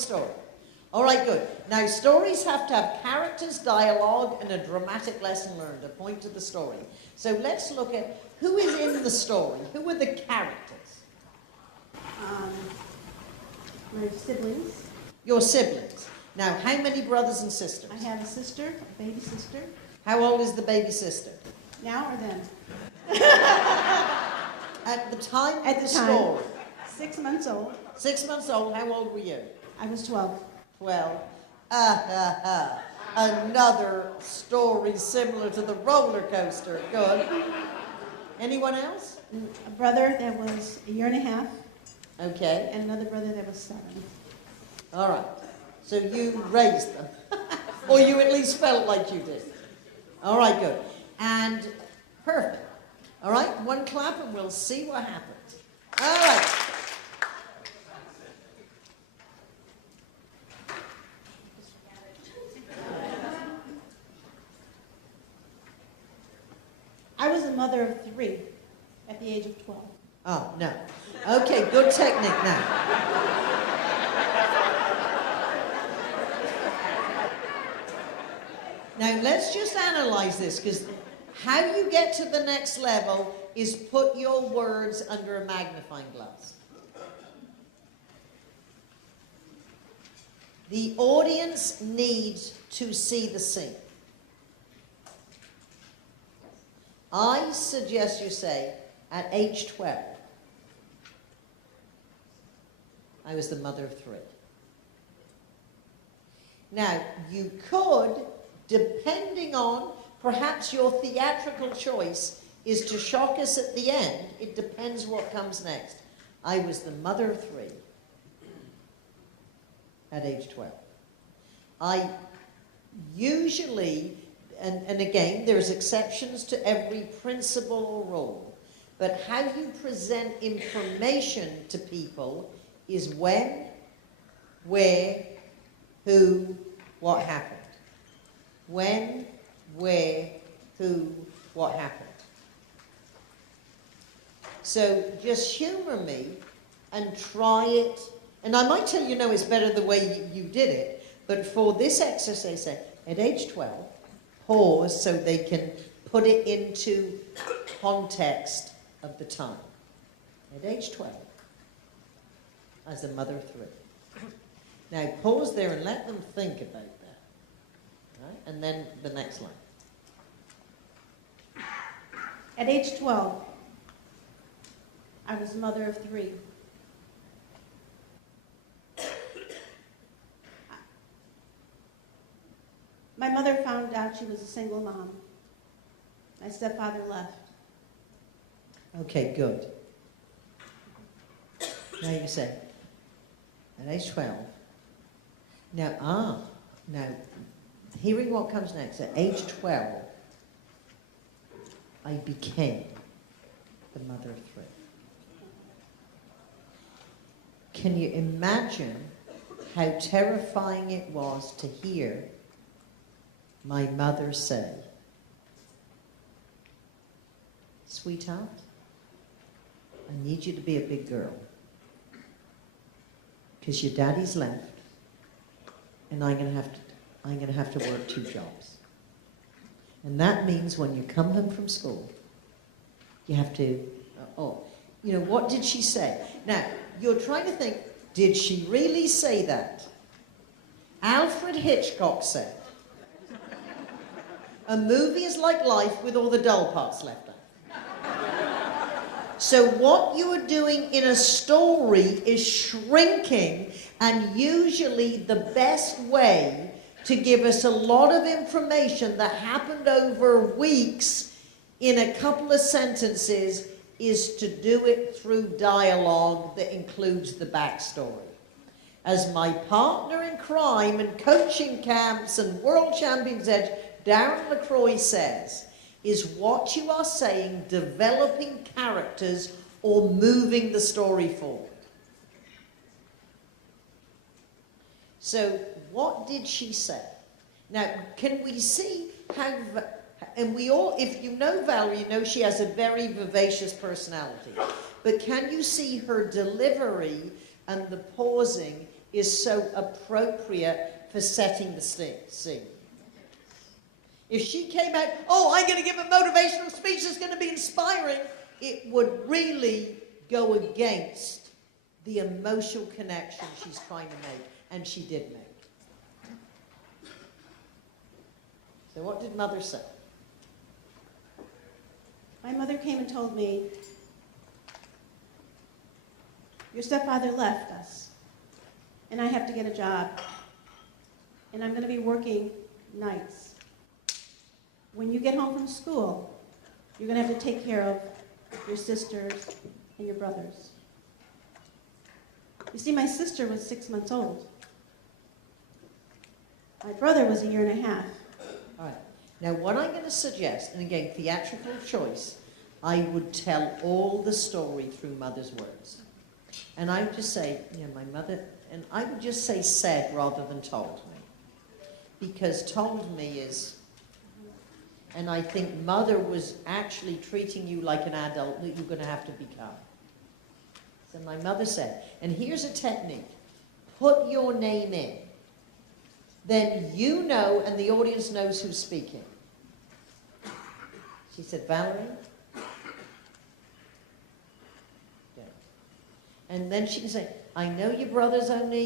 story? All right, good. Now, stories have to have characters, dialogue, and a dramatic lesson learned, a point to the story. So let's look at who is in the story. Who are the characters? My siblings. Your siblings. Now, how many brothers and sisters? I have a sister, a baby sister. How old is the baby sister? Now or then? At the time of At the the time. story. 6 months old. 6 months old. How old were you? I was 12. 12. Another story similar to the roller coaster. Good. Anyone else? A brother that was a year and a half, Okay. and another brother that was 7. All right. So you raised them. Or you at least felt like you did. All right, good. And perfect. All right, one clap and we'll see what happens. All right. I was a mother of 3 at the age of 12. Oh, no. Okay, good technique now. Now, let's just analyze this, because how you get to the next level is put your words under a magnifying glass. The audience needs to see the scene. I suggest you say, at age 12, I was the mother of 3. Now, you could, depending on, perhaps your theatrical choice is to shock us at the end. It depends what comes next. I was the mother of 3 at age 12. I usually, and again, there's exceptions to every principle or rule, but how you present information to people is when, where, who, what happened. When, where, who, what happened. So just humor me and try it. And I might tell you, no, it's better the way you did it, but for this exercise, say, at age 12, pause so they can put it into context of the time. At age 12, as a mother of 3. Now pause there and let them think about that. Right? And then the next line. At age 12, I was a mother of 3. My mother found out she was a single mom. My stepfather left. Okay, good. Now you say, at age 12. Now, hearing what comes next, at age 12, I became the mother of 3. Can you imagine how terrifying it was to hear my mother say, "Sweetheart, I need you to be a big girl, because your daddy's left, and I'm gonna have to work 2 jobs. And that means when you come home from school, you have to, what did she say?" Now, you're trying to think, did she really say that? Alfred Hitchcock said, "A movie is like life with all the dull parts left out." So what you are doing in a story is shrinking, and usually the best way to give us a lot of information that happened over weeks in a couple of sentences is to do it through dialogue that includes the backstory. As my partner in crime and coaching camps and world champions edge, Darren LaCroix says, is what you are saying developing characters or moving the story forward? So what did she say? Now, can we see how, and we all, if you know Valerie, you know she has a very vivacious personality, but can you see her delivery and the pausing is so appropriate for setting the scene. If she came out, oh, I'm going to give a motivational speech that's going to be inspiring, it would really go against the emotional connection she's trying to make, and she did make. So what did Mother say? My mother came and told me, your stepfather left us, and I have to get a job, and I'm going to be working nights. When you get home from school, you're going to have to take care of your sisters and your brothers. You see, my sister was 6 months old. My brother was a year and a half. All right. Now, what I'm going to suggest, and again, theatrical choice, I would tell all the story through Mother's words. And I would just say, you know, my mother, and I would just say said rather than told me. Because told me is, and I think Mother was actually treating you like an adult that you're going to have to become. So my mother said, and here's a technique. Put your name in. Then you know and the audience knows who's speaking. She said, Valerie? Yeah. And then she can say, I know your brother's only